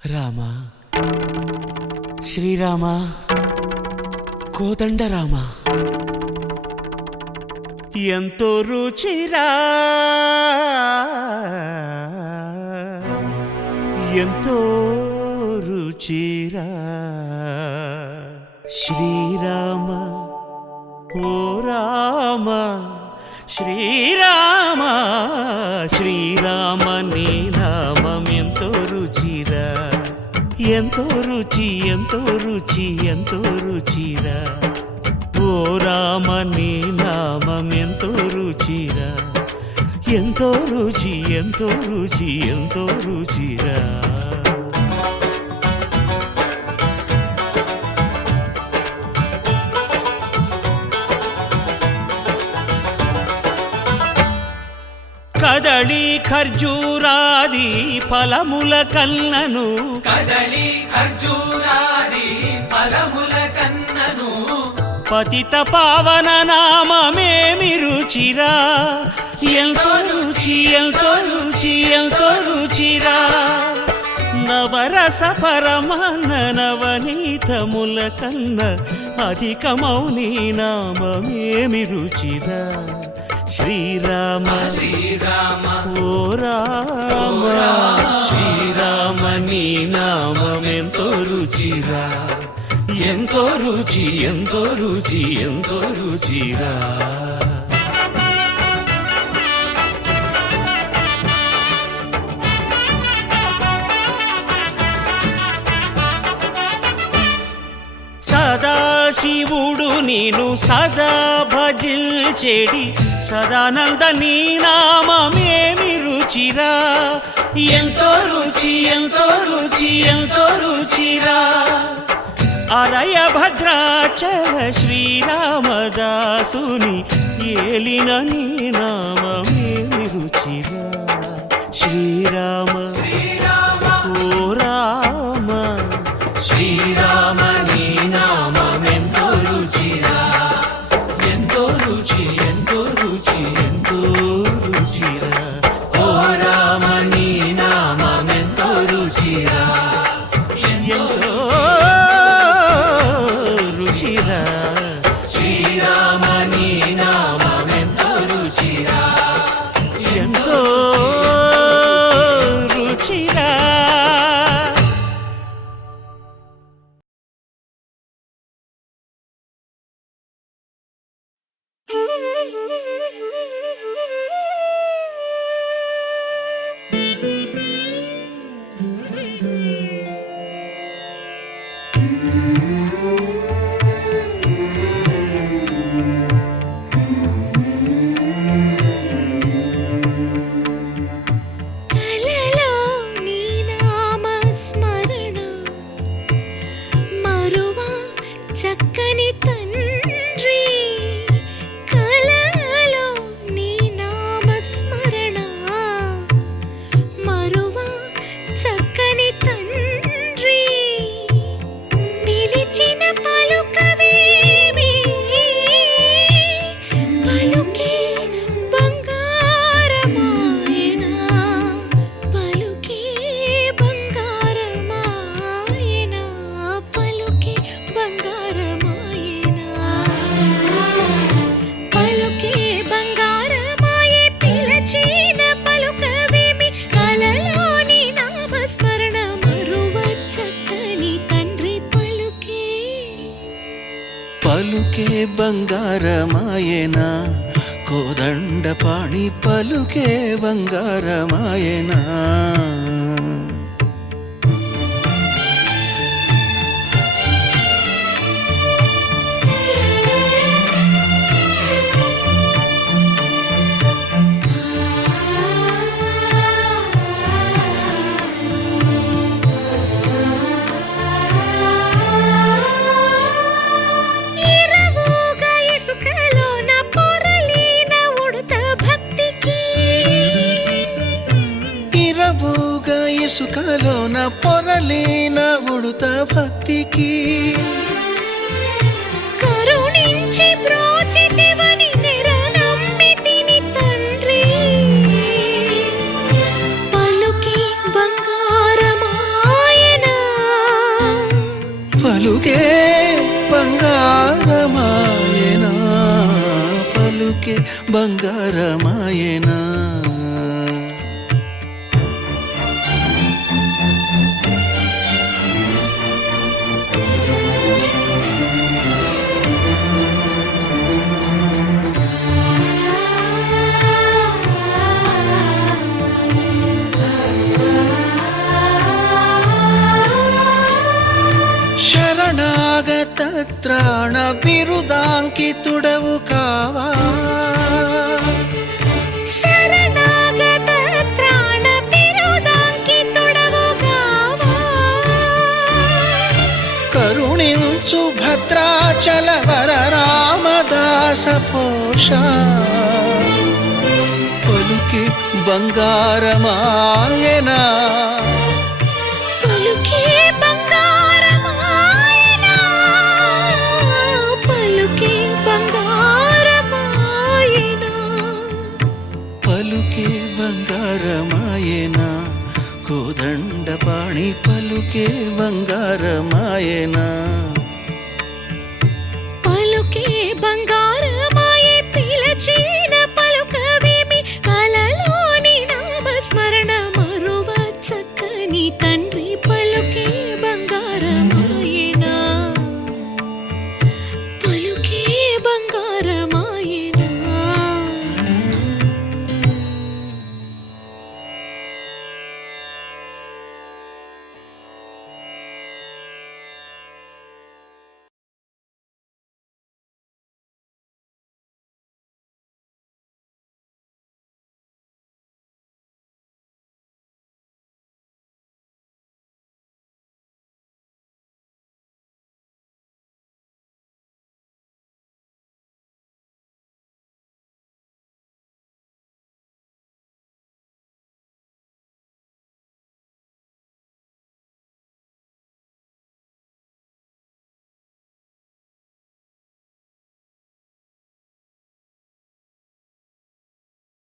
రామ శ్రీరామ కోదండ రామ ఎంతో రుచిరా ఎంతో రుచిరా శ్రీరామ ఓ రామ శ్రీరామ శ్రీరామ నీ నామం ఎంతో రుచిరా ఎంతో రుచి ఎంతో రుచి ఎంతో రుచిరా ఓ రామ నీ నామం ఎంతో రుచిరా ఎంతో రుచి ఎంతో రుచి ఎంతో రుచిరా కదళి ఖర్జూరాది ఫలముల కన్నను కదళి ఖర్జూరాది ఫలముల కన్నను పతిత పావన నామమేమి రుచిరా ఎంతో రుచి ఎంతో రుచి ఎంతో రుచిరా నవరస పరమాన్న నవనీతముల కన్న అధికమౌని నామమేమి రుచిరా శ్రీరామ శ్రీరామ ఓ రామ శ్రీరామ నీ నామం ఎంతో రుచిరా ఎంతో రుచి ఎంతో రుచి ఎంతో రుచిరా సదాశివుడు నేను సదా భజిల్చెడి సదానంద నీ నామమేమి రుచిరా ఎంతో రుచి ఎంతో రుచి ఎంతో రుచిరా అలయ భద్రాచల శ్రీరామదాసుని ఏలిన నీ నామమేమి రుచిరా శ్రీరామ ఓ రామ శ్రీరామ నీ నామం ఎంతో రుచిరా ఎంతో రుచి ఎంతో రుచి ఎంతో రుచిరా ఓ రామ నీ నామం ఎంతో రుచిరా ఎంతో రుచిరా శ్రీరామ నీ నామం ఎంతో రుచిరా ఎంతో రుచిరా కలలో నీ నామ స్మరణ మరువా చక్కని తండ్రి కలలో నీ నామ స్మరణ మరువా చక్కని తండ్రి పిలిచిన పలుకవేమి పలుకే బంగారమాయనా పలుకే బంగారమాయనా పలుకే బంగారమాయనా పలుకే బంగారమాయే పిలచిన పలుకవేమి కలలోని నామస్మరణ మరువ చక్కని తండ్రి పలుకే పలుకే బంగారమాయనా కోదండ పాణి పలుకే బంగారమాయనా ఇరవుగా ఇసుకలోన పొరలిన ఉడత భక్తికి ఇరవుగా ఇసుకలోన పొరలిన ఉడుత భక్తికి కరుణించి బ్రోచితివని నిరనమ్మితిని తండ్రి పలుకి బంగారమాయనా పలుకే బంగారమాయనా పలుకే బంగారమాయనా శరణాగత త్రాణ బిరుదాంకితుడవు కావా శరణాగత త్రాణ బిరుదాంకితుడవు కావా కరుణించు భద్రాచల వర రామదాస పోష పలుకే బంగారమాయనా పలుకే బంగారమాయనా పలుకే బంగారమాయనా పలుకే బంగారమాయనా కోదండపాణి పలుకే బంగారమాయనా